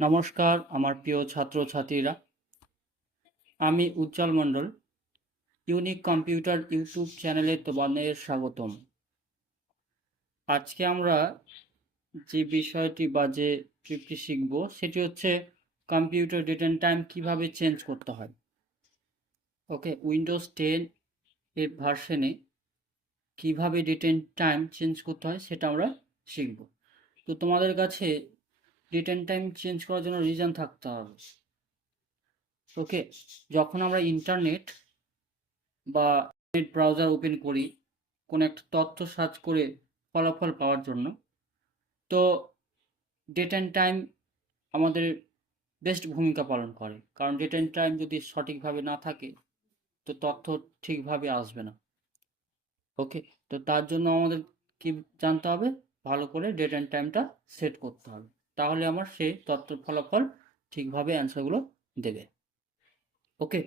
নমস্কার, আমার প্রিয় ছাত্রছাত্রীরা। আমি Ujjwal Mondal, unique computer YouTube চ্যানেলে তোমাদের স্বাগতম। আজকে আমরা যে বিষয়টি বা যে ট্রিপটি শিখব, সেটি হচ্ছে কম্পিউটার ডেট অ্যান্ড টাইম কীভাবে চেঞ্জ করতে হয়। ওকে উইন্ডোজ টেন এর ভার্সনে কীভাবে ডেট অ্যান্ড টাইম চেঞ্জ করতে হয়, সেটা আমরা শিখব। তো তোমাদের কাছে ডেট অ্যান্ড টাইম চেঞ্জ করার জন্য রিজন থাকতে হবে। ওকে যখন আমরা ইন্টারনেট বা নেট ব্রাউজার ওপেন করি, কোনো একটা তথ্য সার্চ করে ফলাফল পাওয়ার জন্য, তো ডেট অ্যান্ড টাইম আমাদের বেস্ট ভূমিকা পালন করে। কারণ ডেট অ্যান্ড টাইম যদি সঠিকভাবে না থাকে, তো তথ্য ঠিকভাবে আসবে না। ওকে তো তার জন্য আমাদের কি জানতে হবে? ভালো করে ডেট অ্যান্ড টাইমটা সেট করতে হবে। তাহলে আমার সেই তথ্যের ফলাফল ঠিকভাবে অ্যান্সারগুলো দেবে। ওকে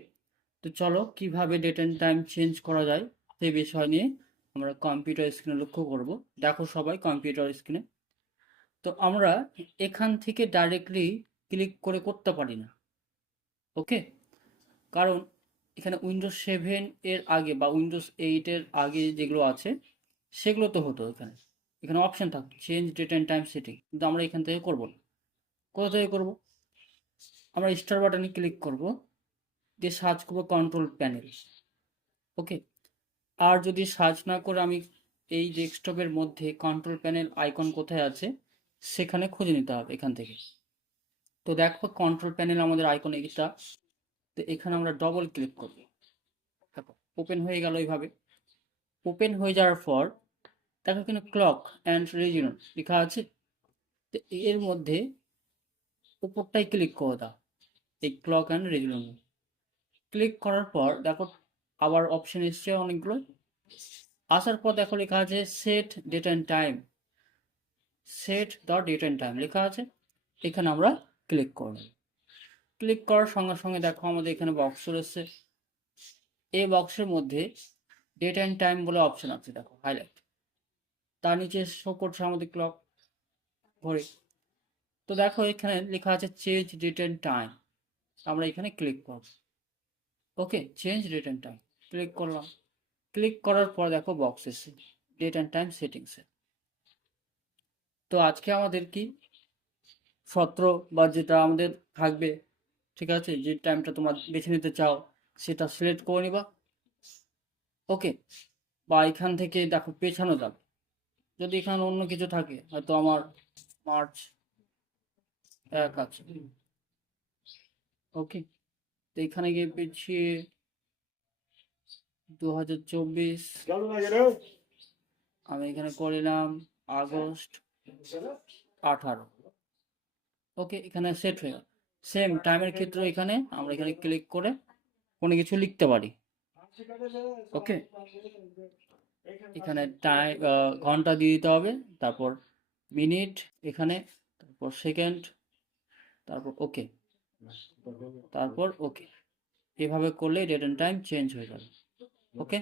তো চলো কীভাবে ডেট অ্যান্ড টাইম চেঞ্জ করা যায় সেই বিষয় নিয়ে আমরা কম্পিউটার স্ক্রিনে লক্ষ্য করব। দেখো সবাই কম্পিউটার স্ক্রিনে তো আমরা এখান থেকে ডাইরেক্টলি ক্লিক করে করতে পারি না। ওকে কারণ এখানে উইন্ডোজ সেভেন এর আগে বা উইন্ডোজ এইটের আগে যেগুলো আছে, সেগুলো তো হতো এখানে। এখানে অপশন থাকতো change date and time setting কিন্তু আমরা এখান থেকে করব না। কোথা থেকে করব? আমরা স্টার বাটনে ক্লিক করব, দিয়ে সার্চ করব কন্ট্রোল প্যানেল ওকে আর যদি সার্চ না করে আমি এই ডেস্কটপের মধ্যে কন্ট্রোল প্যানেল আইকন কোথায় আছে, সেখানে খুঁজে নিতে হবে এখান থেকে। তো দেখো কন্ট্রোল প্যানেল আমাদের আইকন এটা। তো এখানে আমরা ডবল ক্লিক করব। দেখো ওপেন হয়ে গেল এইভাবে। ওপেন হয়ে যাওয়ার পর দেখো এখানে ক্লক অ্যান্ড রিজিয়ন লেখা আছে। তো এর মধ্যে উপরটাই ক্লিক করে দাও, এই ক্লক অ্যান্ড রিজিয়ন ক্লিক করার পর দেখো আবার অপশন এসছে অনেকগুলো। আসার পর দেখো লেখা আছে set date and time set the date and time লেখা আছে। এখানে আমরা ক্লিক করব। ক্লিক করার সঙ্গে সঙ্গে দেখো আমাদের এখানে বক্স রয়েছে এই বক্সের মধ্যে ডেট অ্যান্ড টাইম বলে অপশন আছে, দেখো হাইলাইট তার নিচে শো করছে আমাদের ক্লক ঘড়ি তো দেখো এখানে লেখা আছে চেঞ্জ ডেট অ্যান্ড টাইম আমরা এখানে ক্লিক করব। Okay change date and time click করলাম। ক্লিক করার পর দেখো বক্স এসে ডেট অ্যান্ড টাইম সেটিংসে তো আজকে আমাদের কি? সতেরো বা যেটা আমাদের থাকবে, ঠিক আছে? যে টাইমটা তোমার বেছে নিতে চাও, সেটা সিলেক্ট করে নিবা। ওকে বা এখান থেকে দেখো পেছানো যাবে। যদি এখানে অন্য কিছু থাকে, হয়তো আমার মার্চ এক আছে। ওকে তো এখানে গিয়ে পিছিয়ে দু চব্বিশ। আমি এখানে করলাম আগস্ট আঠারো। ওকে এখানে সেট হয়ে গেল। সেম টাইমের ক্ষেত্রে এখানে আমরা এখানে ক্লিক করে কোনো কিছু লিখতে পারি। ওকে এখানে টাইম ঘণ্টা দিয়ে দিতে হবে তারপর মিনিট এখানে তারপর সেকেন্ড তারপর ওকে তারপর ওকে। এভাবে করলে ডেট অ্যান্ড টাইম চেঞ্জ হয়ে যাবে ওকে?